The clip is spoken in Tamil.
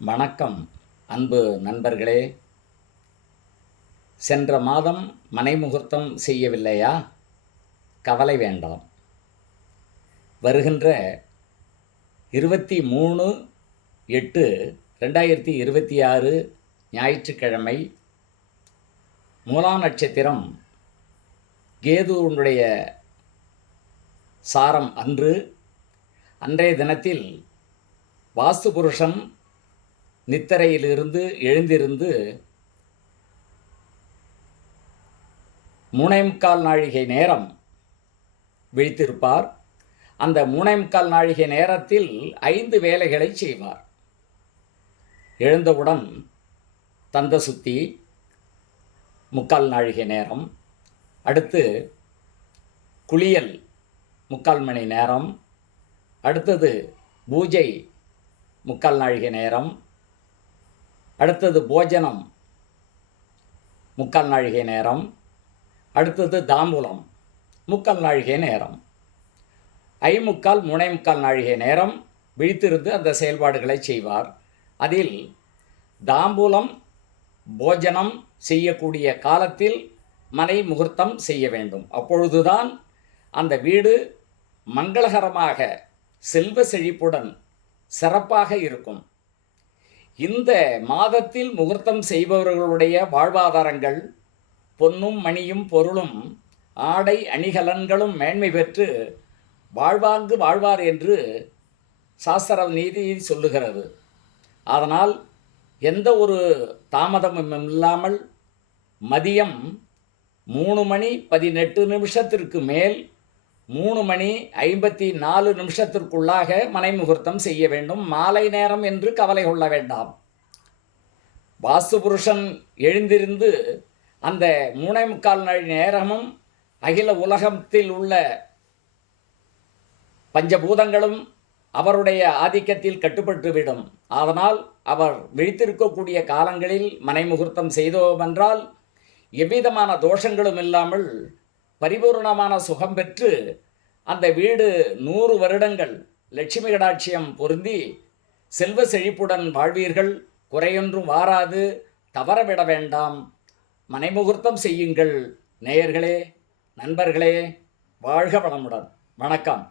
வணக்கம் அன்பு நண்பர்களே. சென்ற மாதம் மனைமுகூர்த்தம் செய்யவில்லையா? கவலை வேண்டாம். வருகின்ற 23/8/2026 ஞாயிற்றுக்கிழமை மூலா நட்சத்திரம் கேதுவினுடைய சாரம் அன்றைய தினத்தில் வாஸ்து புருஷன் நித்திரையிலிருந்து எழுந்திருந்து 3.25 நாழிகை நேரம் விழித்திருப்பார். அந்த 3.25 நாழிகை நேரத்தில் 5 வேலைகளை செய்வார். எழுந்தவுடன் தந்த சுத்தி 3/4 நாழிகை நேரம், அடுத்து குளியல் 3/4 மணி நேரம், அடுத்தது பூஜை 3/4 நாழிகை நேரம், அடுத்தது போஜனம் 3/4 நாழிகை நேரம், அடுத்தது தாம்பூலம் 3/4 நாழிகை நேரம். 5/4 3/4 நாழிகை நேரம் விழித்திருந்து அந்த செயல்பாடுகளை செய்வார். அதில் தாம்பூலம் போஜனம் செய்யக்கூடிய காலத்தில் மனை முகூர்த்தம் செய்ய வேண்டும். அப்பொழுதுதான் அந்த வீடு மங்களகரமாக செல்வ செழிப்புடன் சிறப்பாக இருக்கும். இந்த மாதத்தில் முகூர்த்தம் செய்பவர்களுடைய வாழ்வாதாரங்கள் பொன்னும் மணியும் பொருளும் ஆடை அணிகலன்களும் மேன்மை பெற்று வாழ்வாங்கு வாழ்வார் என்று சாஸ்திர நீதி சொல்லுகிறது. அதனால் எந்த ஒரு தாமதமும் இல்லாமல் மதியம் 3:18 மேல் 3:54 மனை முகூர்த்தம் செய்ய வேண்டும். மாலை நேரம் என்று கவலை கொள்ள வேண்டாம். வாஸ்து புருஷன் எழுந்திருந்து அந்த 3.25 நாழி நேரமும் அகில உலகத்தில் உள்ள பஞ்சபூதங்களும் அவருடைய ஆதிக்கத்தில் கட்டுப்பட்டுவிடும். அதனால் அவர் விழித்திருக்கக்கூடிய காலங்களில் மனை முகூர்த்தம் செய்தோமென்றால் எவ்விதமான தோஷங்களும் இல்லாமல் பரிபூர்ணமான சுகம் பெற்று அந்த வீடு 100 வருடங்கள் லட்சுமி கடாட்சியம் பொருந்தி செல்வ செழிப்புடன் வாழ்வீர்கள். குறையொன்றும் வாராது. தவறவிட வேண்டாம். மனைமுகூர்த்தம் செய்யுங்கள். நேயர்களே, நண்பர்களே, வாழ்க வளமுடன். வணக்கம்.